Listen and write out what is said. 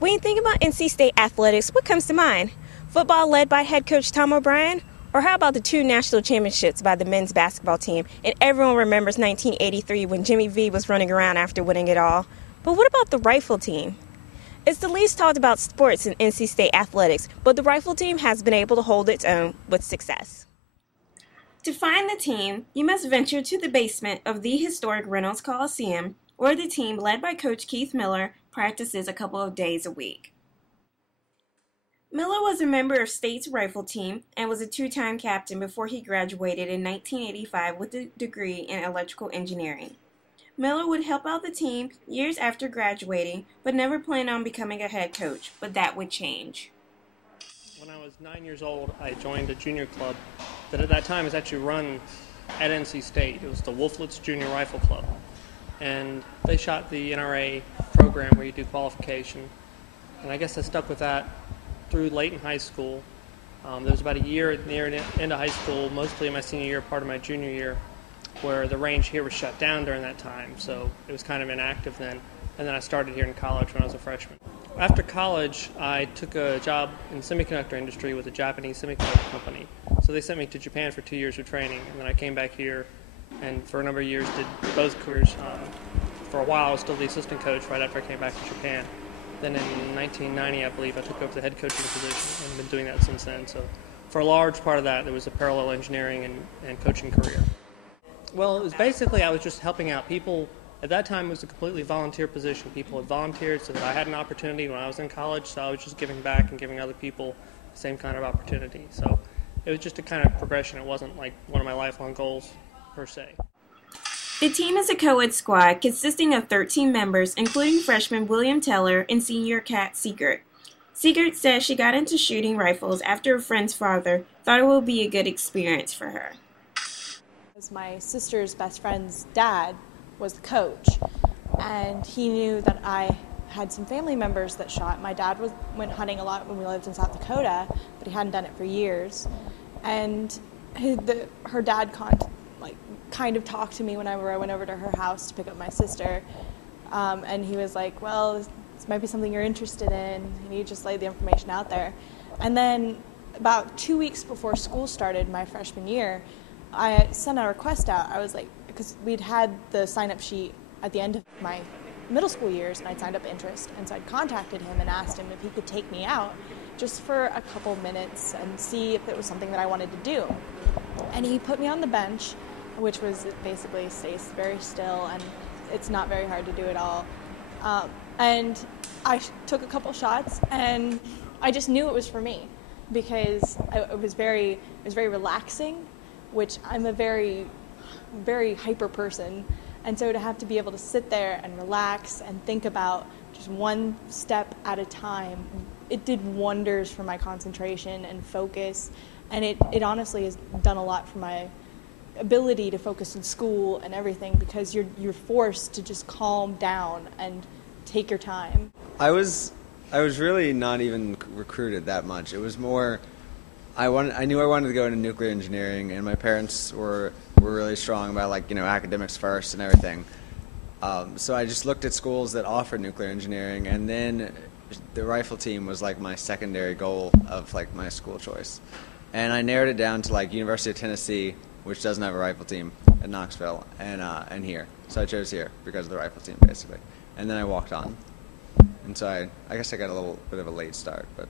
When you think about NC State athletics, what comes to mind? Football led by head coach Tom O'Brien? Or how about the two national championships by the men's basketball team? And everyone remembers 1983 when Jimmy V was running around after winning it all. But what about the rifle team? It's the least talked about sports in NC State athletics, but the rifle team has been able to hold its own with success. To find the team, you must venture to the basement of the historic Reynolds Coliseum, where the team, led by Coach Keith Miller, practices a couple of days a week. Miller was a member of State's rifle team and was a two-time captain before he graduated in 1985 with a degree in electrical engineering. Miller would help out the team years after graduating, but never planned on becoming a head coach, but that would change. When I was 9 years old, I joined a junior club that at that time was actually run at NC State. It was the Wolflets Junior Rifle Club. And they shot the NRA program where you do qualification. And I guess I stuck with that through late in high school. There was about a year near the end of high school, mostly in my senior year, part of my junior year, where the range here was shut down during that time. So it was kind of inactive then. And then I started here in college when I was a freshman. After college, I took a job in the semiconductor industry with a Japanese semiconductor company. So they sent me to Japan for 2 years of training, and then I came back here and for a number of years did both careers. For a while, I was still the assistant coach right after I came back to Japan. Then in 1990, I believe, I took over the head coaching position and been doing that since then. So for a large part of that, there was a parallel engineering and coaching career. Well, it was basically I was just helping out people. At that time, it was a completely volunteer position. People had volunteered so that I had an opportunity when I was in college, so I was just giving back and giving other people the same kind of opportunity. So it was just a kind of progression. It wasn't like one of my lifelong goals per se. The team is a co-ed squad consisting of 13 members, including freshman William Teller and senior Kat Siegert. Siegert says she got into shooting rifles after a friend's father thought it would be a good experience for her. My sister's best friend's dad was the coach, and he knew that I had some family members that shot. My dad went hunting a lot when we lived in South Dakota, but he hadn't done it for years. And her dad kind of talked to me whenever I went over to her house to pick up my sister, and he was like, well, this might be something you're interested in, and he just laid the information out there. And then about 2 weeks before school started my freshman year, I sent a request out. I was like, because we'd had the sign-up sheet at the end of my middle school years, and I'd signed up interest, and so I'd contacted him and asked him if he could take me out just for a couple minutes and see if it was something that I wanted to do. And he put me on the bench, which was basically stays very still, and it's not very hard to do at all. And I took a couple shots, and I just knew it was for me because it was very relaxing, which I'm a very, very hyper person. And so to have to be able to sit there and relax and think about just one step at a time, it did wonders for my concentration and focus. And it honestly has done a lot for my ability to focus in school and everything, because you're forced to just calm down and take your time. I was really not even recruited that much. It was more I knew I wanted to go into nuclear engineering, and my parents were really strong about academics first and everything. So I just looked at schools that offered nuclear engineering, and then the rifle team was like my secondary goal of like my school choice. And I narrowed it down to like University of Tennessee, which doesn't have a rifle team, at Knoxville, and here. So I chose here because of the rifle team, basically. And then I walked on. And so I guess I got a little bit of a late start, but